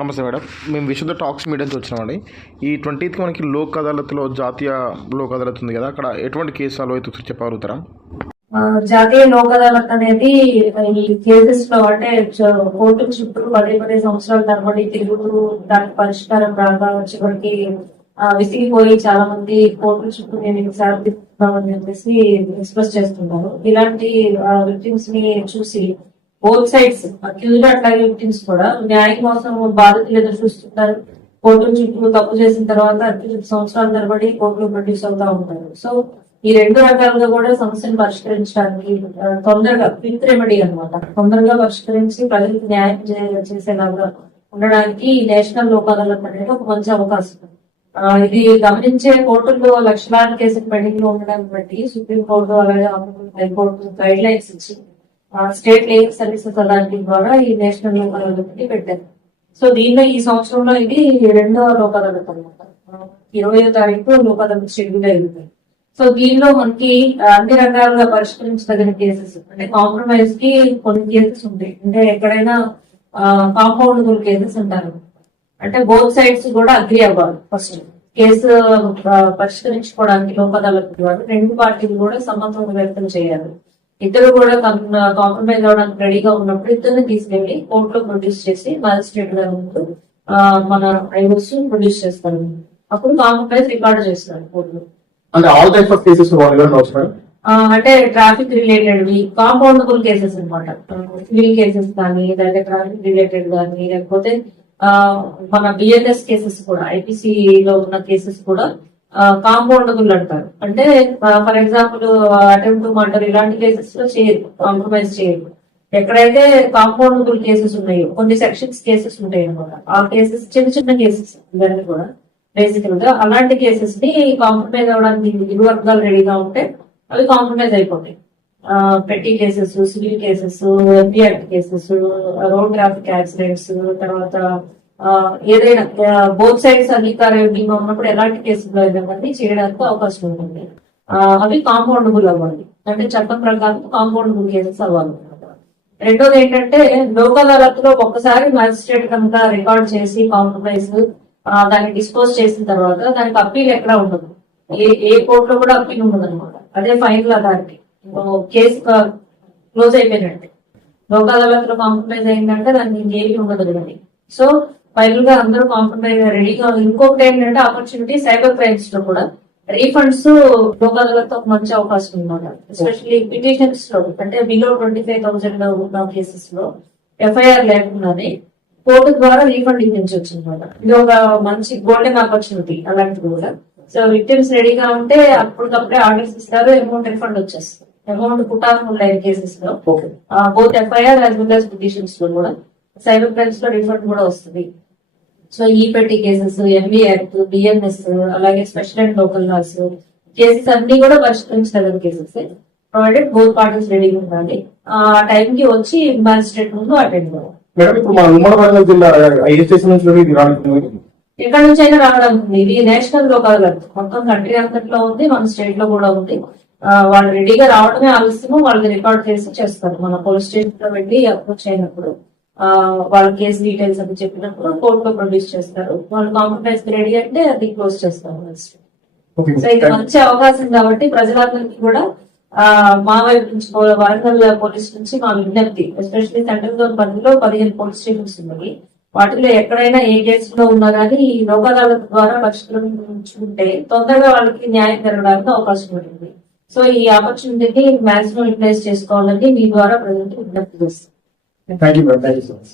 నమస్తే మేడం, మేము విశుద్ధ టాక్స్ మీడియా నుంచి వచ్చినామండి. ఈ 20th మనకి లోక్ అదాలత్లో జాతీయ లోక్ అదాలత్ ఉంది కదా, అక్కడ ఎటువంటి కేసు సాల్వ్ అవుతుంది చెప్పగలుగుతారా? జాతీయ లోక్ అదాలత్ అనేది ఈ కేసెస్ లో అంటే కోర్టు చుట్టూ 10 సంవత్సరాల తరబడి తిరుగుతూ దానికి పరిష్కారం రాక చివరికి విసిగిపోయి చాలా మంది కోర్టు చుట్టూ నేను ఈసారి తీసుకున్నామని చెప్పేసి ఎక్స్ప్రెస్ చేస్తున్నారు. ఇలాంటి విక్టిమ్స్ ని చూసి బోత్ సైడ్స్ అక్యూజ్డ్ అట్లాగే విక్టిమ్స్ కూడా న్యాయం కోసం బాధితులు ఎదురు చూస్తుంటారు. కోర్టు చుట్టూ తప్పు చేసిన తర్వాత 5 సంవత్సరాల తరబడి కోర్టులో ప్రొడ్యూస్ అవుతా ఉంటారు. సో ఈ రెండు రకాలుగా కూడా సమస్యను పరిష్కరించడానికి తొందరగా క్విక్ రెమెడీ అనమాట, తొందరగా పరిష్కరించి ప్రజలకు న్యాయం చేసేలాగా ఉండడానికి నేషనల్ లోక్ అదాలత్ అనేది ఒక మంచి అవకాశం. ఇది గమనించే కోర్టుల్లో లక్షలాది కేసులు పెండింగ్ లో ఉండడాన్ని బట్టి సుప్రీంకోర్టు అలాగే హైకోర్టు గైడ్ లైన్స్ ఇచ్చి స్టేట్ లీగల్ సర్వీసెస్ అలాంటి ద్వారా ఈ నేషనల్ లోక్ అదాలత్ పెట్టారు. సో దీనిలో ఈ సంవత్సరంలో ఇది 2వ లోక్ అదాలత్ అనమాట. 20వ తారీఖు లోక్ అదాలత్ షెడ్యూల్ అయింది. సో దీనిలో మనకి అన్ని రకాలుగా పరిష్కరించదగిన కేసెస్ అంటే కాంప్రమైజ్ కి కొన్ని కేసెస్ ఉంటాయి. అంటే ఎక్కడైనా కాంపౌండబుల్ కేసెస్ అంటారు, అంటే బోత్ సైడ్స్ కూడా అగ్రి అవ్వాలి. ఫస్ట్ కేసు పరిష్కరించుకోవడానికి లోక్ అదాలత్ ద్వారా రెండు పార్టీలు కూడా సమ్మతం వ్యక్తం చేయాలి. ఇద్దరు కూడా కాంప్రమైజ్ అవడానికి రెడీగా ఉన్నప్పుడు ఇద్దరిని తీసుకెళ్లి కోర్టులో ప్రొడ్యూస్ చేసి మ్యాజిస్ట్రేట్ గారి ముందు మన రైవల్స్ ప్రొడ్యూస్ చేస్తారు. అప్పుడు కాంప్రమైజ్ రికార్డు చేస్తారు కోర్టులో. అంటే ట్రాఫిక్ రిలేటెడ్ కాంపౌండబుల్ కేసెస్ అనమాట. సివిల్ కేసెస్ కానీ లేకపోతే ట్రాఫిక్ రిలేటెడ్ కానీ లేకపోతే మన బిఎన్ఎస్ కేసెస్ కూడా ఐపీసీ లో ఉన్న కేసెస్ కూడా కాంపౌండబుల్ అంటారు. అంటే for example attempt to murder ఇలాంటి కేసెస్ లో చేయరు, కాంప్రమైజ్ చేయరు. ఎక్కడైతే కాంపౌండబుల్ కేసెస్ ఉన్నాయో కొన్ని సెక్షన్స్ కేసెస్ ఉంటాయి అనమాట. ఆ కేసెస్ చిన్న చిన్న కేసెస్ ఇవన్నీ కూడా బేసికల్ గా అలాంటి కేసెస్ ని కాంప్రమైజ్ అవడానికి ఇరు వర్గాలు రెడీగా ఉంటే అవి కాంప్రమైజ్ అయిపోతాయి. పెట్టి cases, civil cases, MP act cases, road traffic accidents, తర్వాత ఏదైనా బోత్ సైడ్స్ అంగీకారం ఉన్నప్పుడు ఎలాంటి కేసులు అయినవన్నీ చేయడానికి అవకాశం ఉంటుంది. అవి కాంపౌండబుల్ అవ్వాలి, అంటే చట్టం ప్రకారం కాంపౌండబుల్ కేసెస్ అవ్వాలి. రెండోది ఏంటంటే లోక్ అదాలత్ లో ఒక్కసారి మ్యాజిస్ట్రేట్ కనుక రికార్డ్ చేసి కాంప్రమైజ్ దాన్ని డిస్పోజ్ చేసిన తర్వాత దానికి అప్పీల్ ఎక్కడ ఉండదు, ఏ కోర్టులో కూడా అప్పీల్ ఉండదు అనమాట. అదే ఫైనల్ అథారిటీ. కేసు క్లోజ్ అయిపోయినట్టే. లోక్ అదాలత్ లో కాంప్రమైజ్ అయిందంటే దానికి ఇంకేమీ ఉండదు కానీ. సో ఫైనల్ గా అందరూ కాంప్రమైజ్ రెడీగా. ఇంకొకటి ఏంటంటే ఆపర్చునిటీ సైబర్ క్రైమ్స్ లో కూడా రీఫండ్స్ లోక్ అదాలత్ ఒక మంచి అవకాశం అనమాట. ఎస్పెషల్లీ పిటిషన్స్ లో అంటే బిలో 25,000 ఉన్న కేసెస్ లో ఎఫ్ఐఆర్ లేకుండానే కోర్టు ద్వారా రీఫండ్ ఇప్పించవచ్చు అనమాట. ఇది ఒక మంచి గోల్డెన్ ఆపర్చునిటీ అలాంటిది కూడా. సో విక్టిమ్స్ రెడీగా ఉంటే అప్పటికప్పుడే ఆర్డర్స్ ఇస్తారు, అమౌంట్ రిఫండ్ వచ్చేస్తుంది. అమౌంట్ పుటాఫుల్ అయిన కేసెస్ లో both FIR as well as petitions లో కూడా సైబర్ క్రైమ్స్ లో రిఫండ్ కూడా వస్తుంది. సో ఈ పెట్టి కేసెస్, ఎంబీ యాక్ట్, బిఎన్ఎస్ అలాగే special and local loss cases అన్ని కూడా పరిష్కరించగలిగిన కేసెస్. ప్రొవైడెడ్ బోత్ పార్టీస్ రెడీగా ఉండాలి. ఆ టైం కి వచ్చి మ్యాజిస్ట్రేట్ ముందు అటెండ్ అవ్వాలి. ఎక్కడి నుంచి అయినా రావడానికి ఉంది. ఇది నేషనల్ లోక్ అదాలత్ మొత్తం కంట్రీ అంతట్లో ఉంది, మన స్టేట్ లో కూడా ఉంది. వాళ్ళు రెడీగా రావడమే ఆలస్యము, వాళ్ళకి రికార్డ్ చేసి చేస్తారు. మన పోలీస్ స్టేషన్ లో వెళ్ళి అప్రోచ్ అయినప్పుడు వాళ్ళ కేసు డీటెయిల్స్ అని చెప్పినప్పుడు కోర్టులో ప్రొడ్యూస్ చేస్తారు. వాళ్ళు కాంప్రమైజ్ రెడీ అంటే అది క్లోజ్ చేస్తారు. సో ఇది మంచి అవకాశం కాబట్టి ప్రజలందరికీ కూడా మా వైపు నుంచి వరంగల్ పోలీస్ నుంచి మా విజ్ఞప్తి, ఎస్పెషల్లీ సెంట్రల్ జోన్ పరిధిలో 15 పోలీస్ స్టేషన్స్ ఉన్నాయి. వాటిలో ఎక్కడైనా ఏ కేసులో ఉన్నా కానీ ఈ లోక్ అదాలత్ ద్వారా పరిష్కరించుకుంటే తొందరగా వాళ్ళకి న్యాయం జరగడానికి అవకాశం ఉంటుంది. సో ఈ ఆపర్చునిటీని మాక్సిమం యూటిలైజ్ చేసుకోవాలని మీ ద్వారా ప్రజలకు విజ్ఞప్తి చేస్తాం. Thank you, ma'am. Thank you so much.